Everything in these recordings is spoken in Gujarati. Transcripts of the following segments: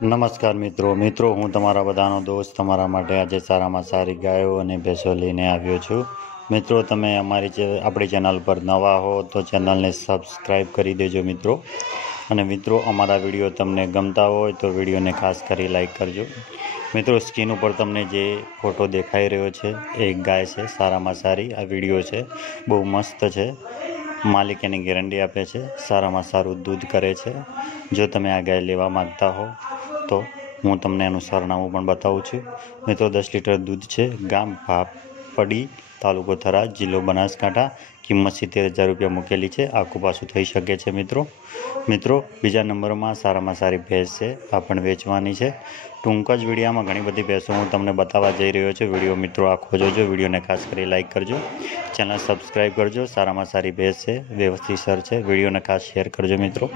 નમસ્કાર મિત્રો હું તમારા બધાનો દોસ્ત તમારા માટે આજે સારામાં સારી ગાયો અને ભેંસો લઈને આવ્યો છું। મિત્રો તમે આપણી ચેનલ પર નવા હો તો ચેનલને સબસ્ક્રાઈબ કરી દેજો મિત્રો। અને મિત્રો અમારા વિડીયો તમને ગમતા હોય તો વિડીયોને ખાસ કરી લાઈક કરજો। મિત્રો સ્ક્રીન ઉપર તમને જે ફોટો દેખાઈ રહ્યો છે એ એક ગાય છે, સારામાં સારી આ વિડીયો છે, બહુ મસ્ત છે। માલિક એની ગેરંટી આપે છે, સારામાં સારું દૂધ કરે છે। જો તમે આ ગાય લેવા માગતા હો તો હું તમને એનું સરનામું પણ બતાવું છું। મિત્રો 10 લીટર દૂધ છે, ગામ ભાપડી, તાલુકો થરાદ, જિલ્લો બનાસકાંઠા, કિંમત 70,000 રૂપિયા મૂકેલી છે। આખું પાછું થઈ શકે છે મિત્રો બીજા નંબરમાં સારામાં સારી ભેંસ છે, આ પણ વેચવાની છે। ટૂંક જ વિડીયોમાં ઘણી બધી ભેંસો હું તમને બતાવવા જઈ રહ્યો છું। વિડીયો મિત્રો આખો જોજો, વિડીયોને ખાસ કરી લાઈક કરજો, ચેનલ સબસ્ક્રાઈબ કરજો। સારામાં સારી ભેંસ છે, વ્યવસ્થિત સર છે, વિડીયોને ખાસ શેર કરજો મિત્રો।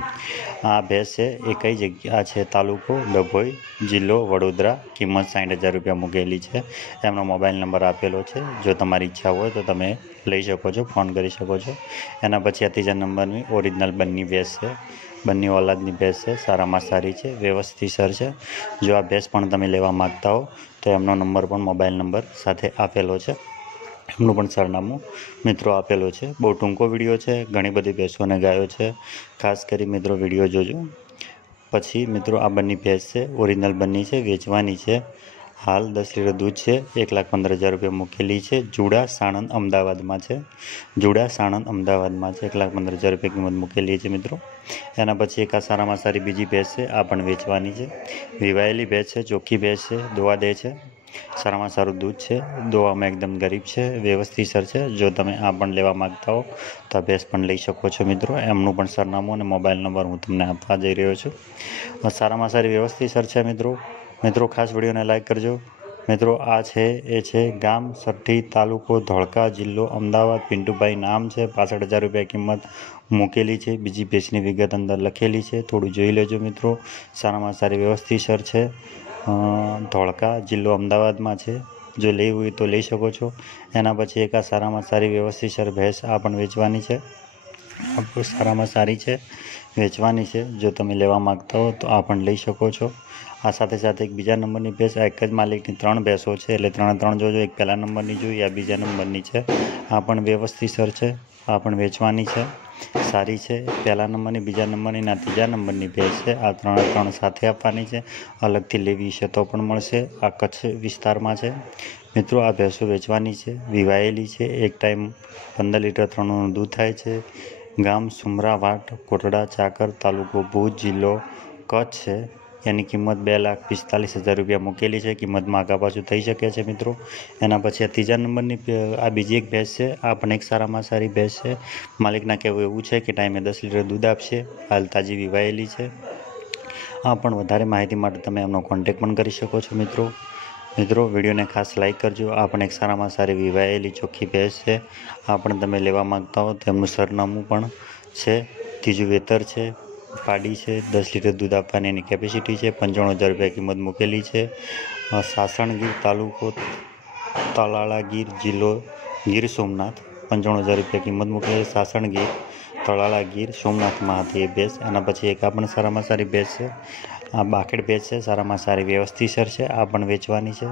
આ ભેંસ છે એ કઈ જગ્યા છે? તાલુકો ડભોઈ, જિલ્લો વડોદરા, કિંમત 60,000 રૂપિયા મૂકેલી છે। એમનો મોબાઈલ નંબર આપેલો છે, જો તમારી ઈચ્છા હોય તો તમે લઈ શકો છો, ફોન કરી શકો છો। એના પછી આ ત્રીજા નંબરની ઓરિજિનલ બંની ભેંસ છે, બંને ઓલાદની ભેંસ છે, સારામાં સારી છે, વ્યવસ્થિત સર છે। જો આ ભેંસ પણ તમે લેવા માગતા હો તો એમનો નંબર પણ મોબાઈલ નંબર સાથે આપેલો છે, એમનું પણ સરનામું મિત્રો આપેલો છે। બહુ ટૂંકો વિડીયો છે, ઘણી બધી ભેંસોને ગાયો છે, ખાસ કરી મિત્રો વિડીયો જોજો। પછી મિત્રો આ બંને ભેંસ છે, ઓરિજિનલ બંની છે, વેચવાની છે। હાલ 10 લીટર દૂધ છે, 1,15,000 રૂપિયા મૂકેલી છે। જુડા સાણંદ અમદાવાદમાં છે, 1,15,000 રૂપિયા કિંમત મૂકેલી છે મિત્રો। એના પછી એક આ સારામાં સારી બીજી ભેંસ છે, આ પણ વેચવાની છે। વિવાયેલી ભેંસ છે, ચોખ્ખી ભેંસ છે, દોવા દે છે, સારામાં સારું દૂધ છે, દોવામાં એકદમ ગરીબ છે, વ્યવસ્થિત સર છે। જો તમે આ પણ લેવા માગતા હો તો આ ભેંસ પણ લઈ શકો છો મિત્રો। એમનું પણ સરનામું અને મોબાઈલ નંબર હું તમને આપવા જઈ રહ્યો છું। સારામાં સારી વ્યવસ્થિત સર છે મિત્રો ખાસ વિડીયોને લાઈક કરજો મિત્રો। આ છે એ છે ગામ સઠ્ઠી, તાલુકો ધોળકા, જિલ્લો અમદાવાદ, પિન્ટુભાઈ નામ છે, 65,000 રૂપિયા કિંમત મૂકેલી છે। બીજી ભેંસની વિગત અંદર લખેલી છે, થોડું જોઈ લેજો મિત્રો। સારામાં સારી વ્યવસ્થિત સર છે, ધોળકા, જિલ્લો અમદાવાદમાં છે, જો લેવી હોય તો લઈ શકો છો। એના પછી એક આ સારામાં સારી વ્યવસ્થિત સર ભેંસ, આ પણ વેચવાની છે, સારામાં સારી છે, વેચવાની છે। જો તમે લેવા માગતા હો તો આ પણ લઈ શકો છો। આ સાથે સાથે એક બીજા નંબરની ભેંસ, આ એક જ માલિકની 3 ભેંસો છે એટલે 3 જોજો। એક પહેલા નંબરની જોઈ, આ બીજા નંબરની છે, આ પણ વ્યવસ્થિત સર છે, આ પણ વેચવાની છે, સારી છે। પહેલા નંબરની, બીજા નંબરની અને ત્રીજા નંબરની ભેંસ છે, આ 3 સાથે આપવાની છે, અલગથી લેવી છે તો પણ મળશે। આ કચ્છ વિસ્તારમાં છે મિત્રો, આ ભેંસો વેચવાની છે, વિવાયેલી છે, એક ટાઈમ 15 લીટર 3નું દૂધ થાય છે। ગામ સુમરાવાટ, કોટડા ચાકર, તાલુકો ભુજ, જિલ્લો કચ્છ છે। એની કિંમત 2,45,000 રૂપિયા મૂકેલી છે, કિંમતમાં આગા પાછું થઈ શકે છે મિત્રો। એના પછી આ ત્રીજા નંબરની આ બીજી એક ભેંસ છે, આ પણ એક સારામાં સારી ભેંસ છે। માલિકના કહેવું એવું છે કે ટાઈમે 10 લીટર દૂધ આપશે, હાલ તાજી વિવાયેલી છે। આ પણ વધારે માહિતી માટે તમે એમનો કોન્ટેક પણ કરી શકો છો મિત્રો। વિડીયોને ખાસ લાઈક કરજો। આ પણ એક સારામાં સારી વિવાયેલી ચોખ્ખી ભેંસ છે, આ પણ તમે લેવા માગતા હો તો એમનું સરનામું પણ છે। ત્રીજું વેતર છે, પાડી છે, 10 લીટર દૂધ આપવાની એની કેપેસિટી છે, 95,000 રૂપિયા કિંમત મૂકેલી છે। સાસણગીર, તાલુકો તલાળાગીર, જિલ્લો ગીર સોમનાથ, 95,000 રૂપિયા કિંમત મૂકેલી છે। સાસણગીર, તલાળાગીર, સોમનાથમાં હતી એ ભેંસ। એના પછી એક આ પણ સારામાં સારી ભેંસ છે, આ બાકેડ ભેંસ છે, સારામાં સારી વ્યવસ્થિત સર છે, આ પણ વેચવાની છે।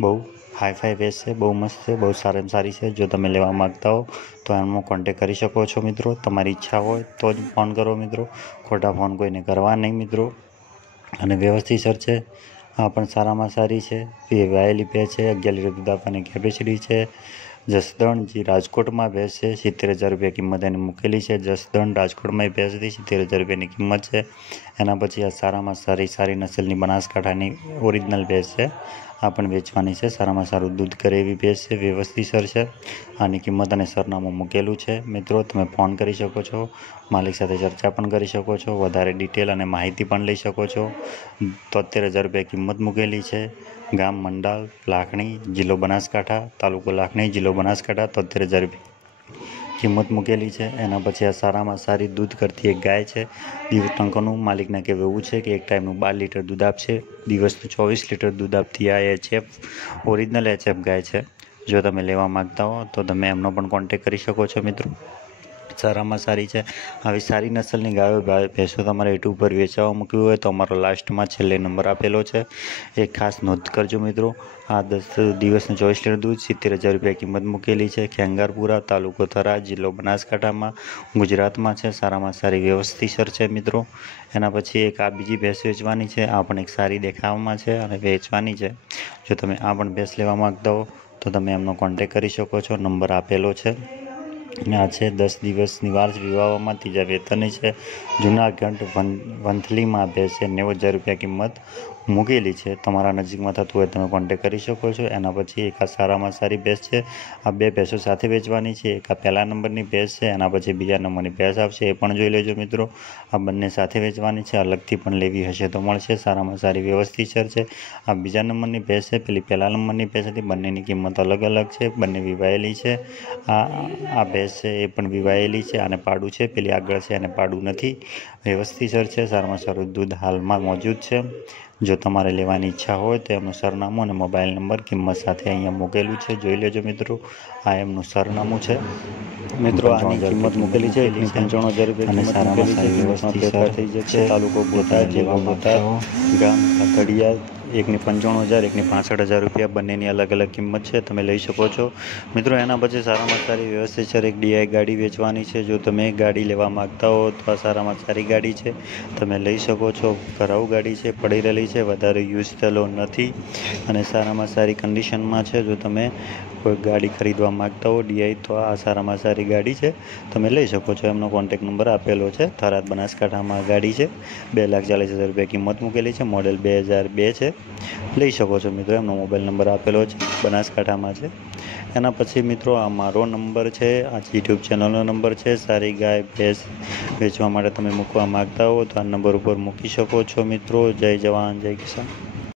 બહુ હાઈફાઈ ભેંસ છે, બહુ મસ્ત છે, બહુ સારામાં સારી છે। જો તમે લેવા માગતા હો તો એમનો કોન્ટેક કરી શકો છો મિત્રો। તમારી ઈચ્છા હોય તો જ ફોન કરો મિત્રો, ખોટા ફોન કોઈને કરવા નહીં મિત્રો। અને વ્યવસ્થિત સર છે, આ પણ સારામાં સારી છે, વિવાયેલી ભેંસ છે, 11 લીટર દૂધ આપવાની કેપેસિટી છે। જસદણ રાજકોટમાં ભેંસ છે, 70,000 રૂપિયા કિંમત એની મૂકેલી છે। જસદણ રાજકોટમાં એ ભેંસ હતી, 70,000 રૂપિયાની કિંમત છે। એના પછી આ સારામાં સારી નસલની બનાસકાંઠાની ઓરિજિનલ ભેંસ છે, આ પણ વેચવાની છે। સારામાં સારું દૂધ કરે એવી ભેંસ છે, વ્યવસ્થિત સર છે, આની કિંમત અને સરનામું મૂકેલું છે મિત્રો। તમે ફોન કરી શકો છો, માલિક સાથે ચર્ચા પણ કરી શકો છો, વધારે ડિટેલ અને માહિતી પણ લઈ શકો છો। 73,000 રૂપિયા કિંમત મૂકેલી છે। ગામ મંડાલ, લાખણી, જિલ્લો બનાસકાંઠા, તાલુકો લાખણી, જિલ્લો બનાસકાંઠા, 73,000 રૂપિયા કિંમત મૂકેલી છે। એના પછી આ સારામાં સારી દૂધ કરતી એક ગાય છે, દિવસ ટંકોનું। માલિકના કહેવું એવું છે કે એક ટાઈમનું 12 લીટર દૂધ આપશે, દિવસનું 24 લીટર દૂધ આપતી આ HF ઓરિજિનલ HF ગાય છે। જો તમે લેવા માગતા હો તો તમે એમનો પણ કોન્ટેક કરી શકો છો મિત્રો। સારામાં સારી છે. આવી સારી નસલની ગાયો ભેંસો તમારે યુટ્યુબ પર વેચાવા મૂકવી હોય તો અમારો લાસ્ટમાં છેલ્લે નંબર આપેલો છે, એ ખાસ નોંધ કરજો મિત્રો. આ 10 દિવસનું 24 લીટર દૂધ 70,000 રૂપિયા કિંમત મૂકેલી છે. ખેંગારપુરા, તાલુકો થરાદ, જિલ્લો બનાસકાંઠામાં, ગુજરાતમાં છે. સારામાં સારી વ્યવસ્થિતસર છે મિત્રો. એના પછી એક આ બીજી ભેંસ વેચવાની છે. આ પણ એક સારી દેખાવામાં છે અને વેચવાની છે. જો તમે આ પણ ભેંસ લેવા માગતા હો તો તમે એમનો કોન્ટેક કરી શકો છો, નંબર આપેલો છે. અને આ છે 10 દિવસની વાર વિવાહમાં ત્રીજા વેતનની છે. જૂનાગઢ વંથલીમાં ભેંસ છે, 90,000 રૂપિયા કિંમત મૂકેલી છે. તમારા નજીકમાં થતું હોય તમે કોન્ટેક કરી શકો છો. એના પછી એક આ સારામાં સારી ભેંસ છે. આ બે ભેંસો સાથે વેચવાની છે. એક આ પહેલા નંબરની ભેંસ છે, એના પછી બીજા નંબરની ભેંસ આવશે, એ પણ જોઈ લેજો મિત્રો. આ બંને સાથે વેચવાની છે. અલગથી પણ લેવી હશે તો મળશે. સારામાં સારી વ્યવસ્થિતસર છે. આ બીજા નંબરની ભેંસ છે, પેલી પહેલા નંબરની ભેંસ હતી. બંનેની કિંમત અલગ અલગ છે, બંને વિવાયેલી છે. આ ભેંસ છે એ પણ વિવાયેલી છે, આને પાડું છે. પેલી આગળ છે એને પાડું નથી. વ્યવસ્થિતસર છે. સારામાં સારું દૂધ હાલમાં મોજૂદ છે. જો તમારે લેવાની ઈચ્છા હોય તો એમનું સરનામું અને મોબાઈલ નંબર કિંમત સાથે અહીંયા મૂકેલું છે, જોઈ લેજો મિત્રો. આ એમનું સરનામું છે મિત્રો. આની કિંમત મૂકેલી છે 95,000 રૂપિયા અને સારામાં સારી વ્યવસ્થિત થઈ જશે. તાલુકો બોટાદ, જિલ્લો બોટાદ, ગામ કાકડિયા. એકની 95,000, એકની 65,000 રૂપિયા, બંનેની અલગ અલગ કિંમત છે. તમે લઈ શકો છો મિત્રો. એના પછી સારામાં સારી વ્યવસ્થિત છે. એક ડીઆઈ ગાડી વેચવાની છે. જો તમે ગાડી લેવા માગતા હો તો આ સારામાં સારી ગાડી છે, તમે લઈ શકો છો. ઘરાઉ ગાડી છે, પડી રહેલી છે, વધારે યુઝ થયેલો નથી અને સારામાં સારી કન્ડિશનમાં છે. જો તમે કોઈ ગાડી ખરીદવા માગતા હો ડીઆઈ તો આ સારામાં સારી ગાડી છે, તમે લઈ શકો છો. એમનો કોન્ટેક નંબર આપેલો છે. થરાદ બનાસકાંઠામાં ગાડી છે. 2,40,000 રૂપિયા કિંમત મૂકેલી છે. મોડેલ 2002 છે. લઈ શકો છો મિત્રો. એમનો મોબાઈલ નંબર આપેલો છે, બનાસકાંઠામાં છે. એના પછી મિત્રો આ મારો નંબર છે, આ યુટ્યુબ ચેનલનો નંબર છે. સારી ગાય ભેંસ વેચવા માટે તમે મૂકવા માગતા હો તો આ નંબર ઉપર મૂકી શકો છો મિત્રો. જય જવાન જય કિસાન.